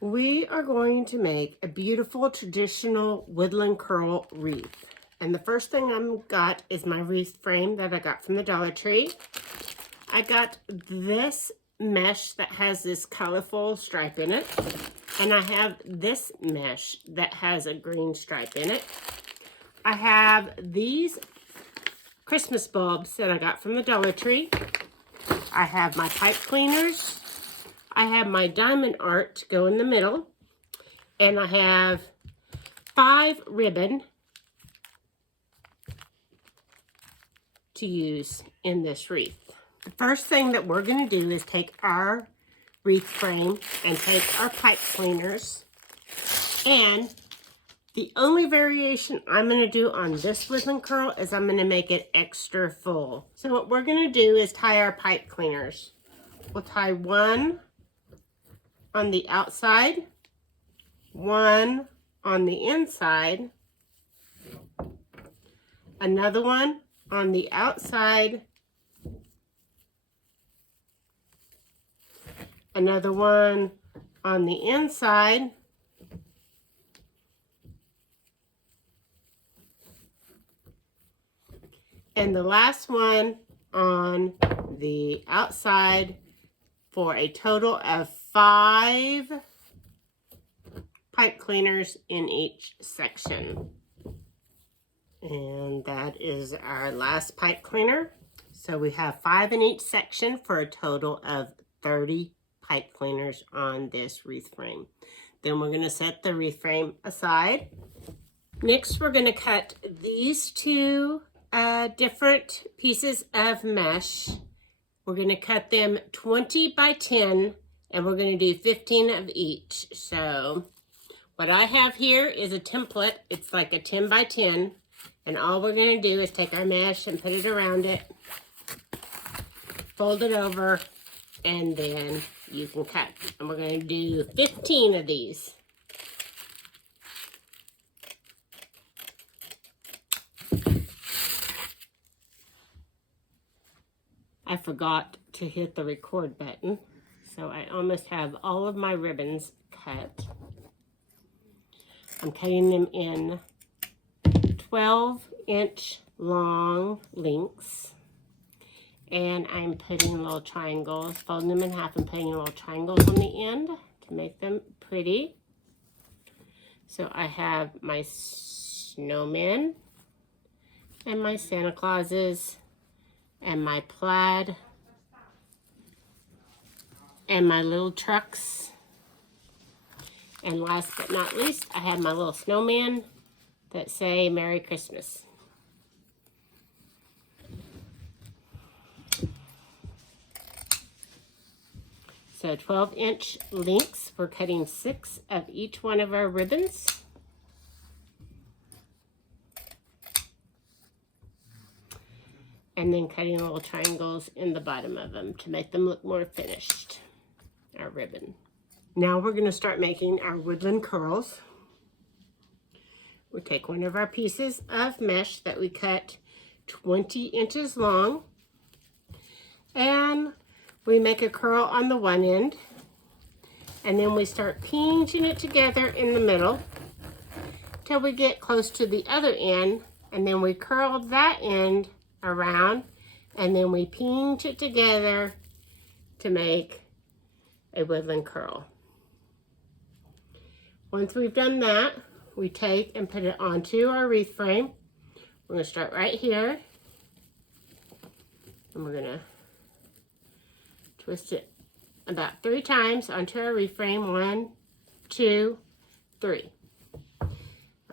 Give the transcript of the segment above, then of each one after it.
We are going to make a beautiful traditional woodland curl wreath. And the first thing I've got is my wreath frame that I got from the Dollar Tree. I got this mesh that has this colorful stripe in it. And I have this mesh that has a green stripe in it. I have these Christmas bulbs that I got from the Dollar Tree. I have my pipe cleaners. I have my diamond art to go in the middle. And I have 5 ribbon to use in this wreath. The first thing that we're going to do is take our wreath frame and take our pipe cleaners. And the only variation I'm going to do on this woodland curl is I'm going to make it extra full. So what we're going to do is tie our pipe cleaners. We'll tie one on the outside, one on the inside, another one on the outside, another one on the inside, and the last one on the outside, for a total of 5 pipe cleaners in each section. And that is our last pipe cleaner. So we have 5 in each section for a total of 30 pipe cleaners on this wreath frame. Then we're going to set the wreath frame aside. Next, we're going to cut these 2 different pieces of mesh. We're going to cut them 20 by 10, and we're going to do 15 of each. So what I have here is a template. It's like a 10 by 10, and all we're going to do is take our mesh and put it around it, fold it over, and then you can cut. And we're going to do 15 of these. I forgot to hit the record button, so I almost have all of my ribbons cut. I'm cutting them in 12-inch long lengths, and I'm putting little triangles, folding them in half and putting little triangles on the end to make them pretty. So I have my snowmen and my Santa Clauses and my plaid and my little trucks. And last but not least, I have my little snowman that say Merry Christmas. So 12-inch lengths, we're cutting 6 of each one of our ribbons. And then cutting little triangles in the bottom of them to make them look more finished, our ribbon. Now we're going to start making our woodland curls. We take one of our pieces of mesh that we cut 20 inches long, and we make a curl on the one end, and then we start pinching it together in the middle till we get close to the other end, and then we curl that end around, and then we pinch it together to make a woodland curl. Once we've done that, we take and put it onto our wreath frame. We're going to start right here, and we're going to twist it about 3 times onto our wreath frame. 1, 2, 3.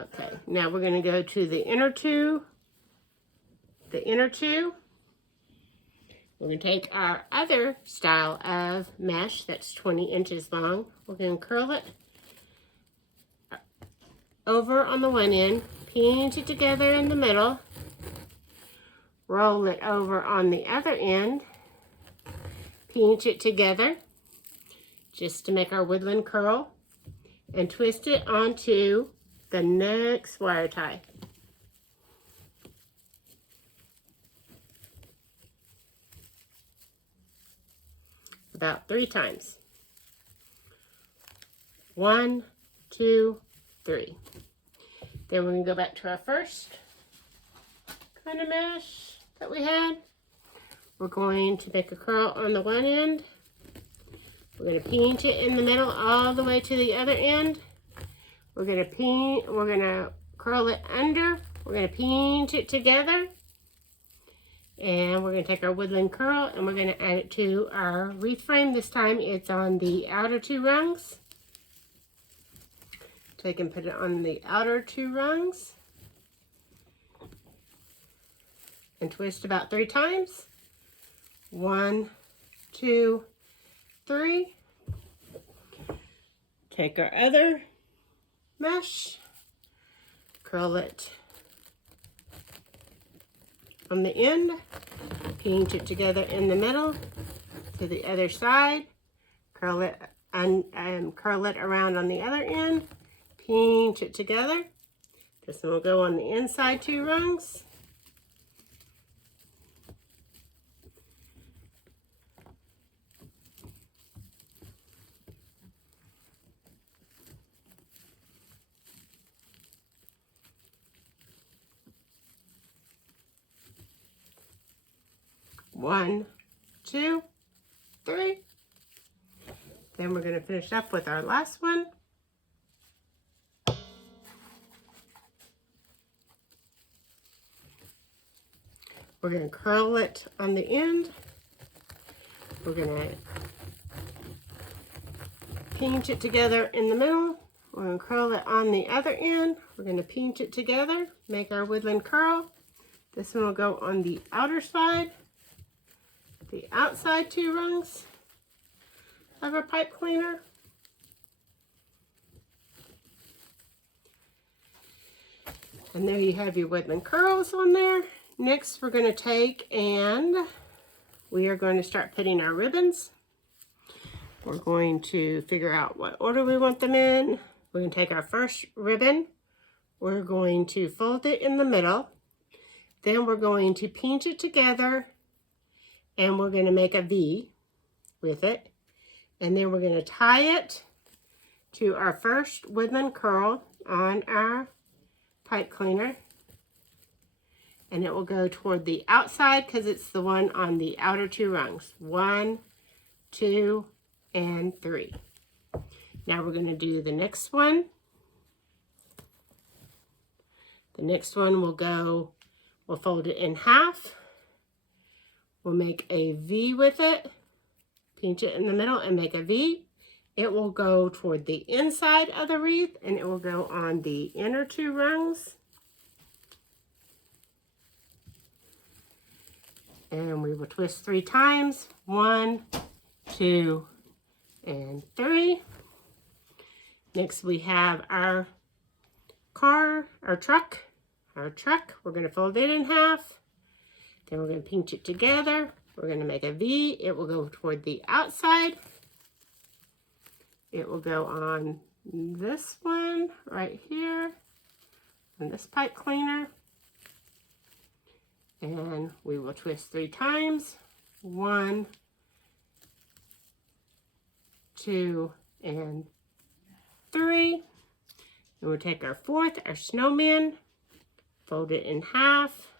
Okay, now we're going to go to the inner 2. We're going to take our other style of mesh that's 20 inches long. We're going to curl it over on the one end, pinch it together in the middle, roll it over on the other end, pinch it together just to make our woodland curl, and twist it onto the next wire tie. About 3 times. 1, 2, 3. Then we're going to go back to our first kind of mesh that we had. We're going to make a curl on the one end. We're going to pinch it in the middle all the way to the other end. We're going to curl it under. We're going to pinch it together. And we're going to take our woodland curl and we're going to add it to our wreath frame. This time it's on the outer 2 rungs. Take and put it on the outer 2 rungs. And twist about 3 times. 1, 2, 3. Take our other mesh, curl it on the end, pinch it together in the middle to the other side, curl it and curl it around on the other end, pinch it together. This one will go on the inside 2 rungs. One, 2, 3. Then we're going to finish up with our last one. We're going to curl it on the end. We're going to pinch it together in the middle. We're going to curl it on the other end. We're going to pinch it together, make our woodland curl. This one will go on the outer side. The outside 2 rungs of our pipe cleaner. And there you have your woodland curls on there. Next we're going to take and we are going to start putting our ribbons. We're going to figure out what order we want them in. We're going to take our first ribbon. We're going to fold it in the middle. Then we're going to pinch it together. And we're going to make a V with it. And then we're going to tie it to our first woodland curl on our pipe cleaner. And it will go toward the outside because it's the one on the outer 2 rungs. 1, 2, and 3. Now we're going to do the next one. The next one we'll fold it in half. We'll make a V with it, pinch it in the middle and make a V. It will go toward the inside of the wreath and it will go on the inner 2 rungs. And we will twist 3 times. 1, 2, and 3. Next we have our truck. We're going to fold it in half. Then we're going to pinch it together. We're going to make a V. It will go toward the outside. It will go on this one right here, on this pipe cleaner. And we will twist 3 times. 1, 2, and 3. And we'll take our fourth, our snowman, fold it in half.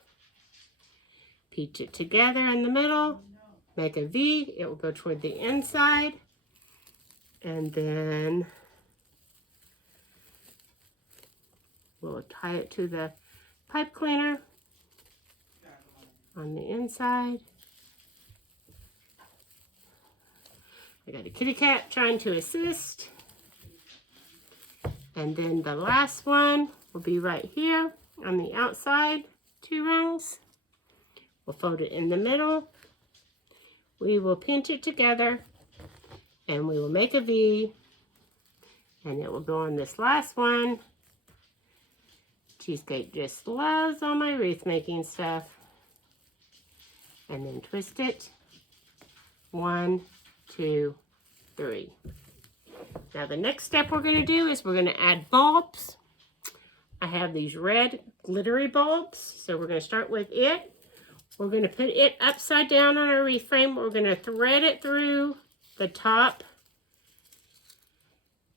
Pinch it together in the middle, make a V, it will go toward the inside, and then we'll tie it to the pipe cleaner on the inside. I got a kitty cat trying to assist. And then the last one will be right here on the outside 2 rungs. We'll fold it in the middle. We will pinch it together and we will make a V and it will go on this last one. Cheesecake just loves all my wreath making stuff. And then twist it. 1, 2, 3. Now the next step we're going to do is we're going to add bulbs. I have these red glittery bulbs, so we're going to start with it. We're going to put it upside down on our wreath frame. We're going to thread it through the top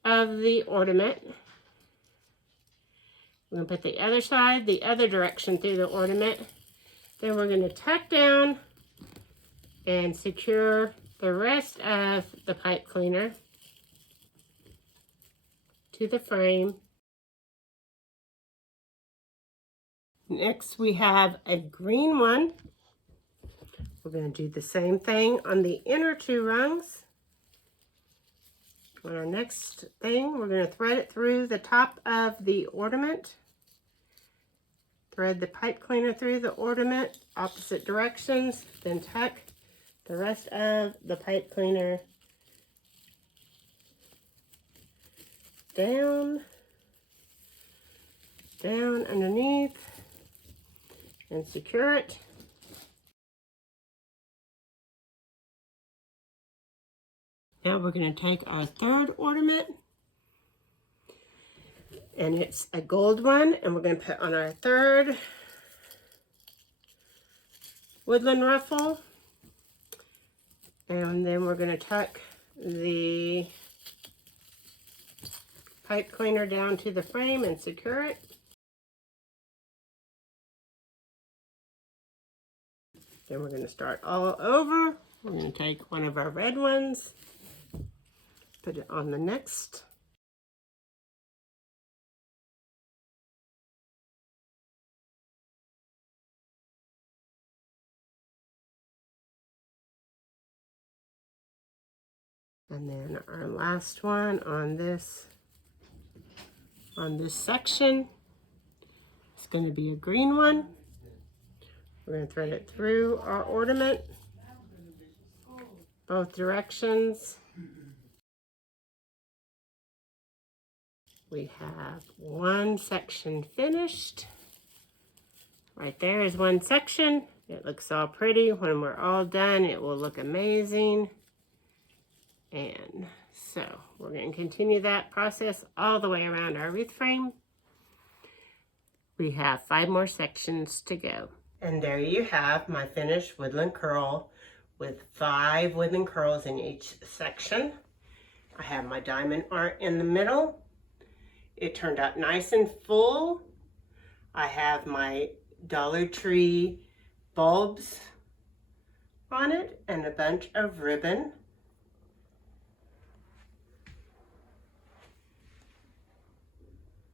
of the ornament. We're going to put the other side, the other direction through the ornament. Then we're going to tuck down and secure the rest of the pipe cleaner to the frame. Next we have a green one. We're going to do the same thing on the inner 2 rungs. On our next thing, we're going to thread it through the top of the ornament. Thread the pipe cleaner through the ornament, opposite directions, then tuck the rest of the pipe cleaner down underneath, and secure it. Now we're going to take our 3rd ornament, and it's a gold one, and we're going to put on our 3rd woodland ruffle, and then we're going to tuck the pipe cleaner down to the frame and secure it. Then we're going to start all over. We're going to take one of our red ones, put it on the next. And then our last one on this section, it's going to be a green one. We're going to thread it through our ornament, both directions. We have one section finished. Right there is one section. It looks all pretty. When we're all done, it will look amazing. And so we're going to continue that process all the way around our wreath frame. We have 5 more sections to go. And there you have my finished woodland curl with 5 woodland curls in each section. I have my diamond art in the middle. It turned out nice and full. I have my Dollar Tree bulbs on it and a bunch of ribbon.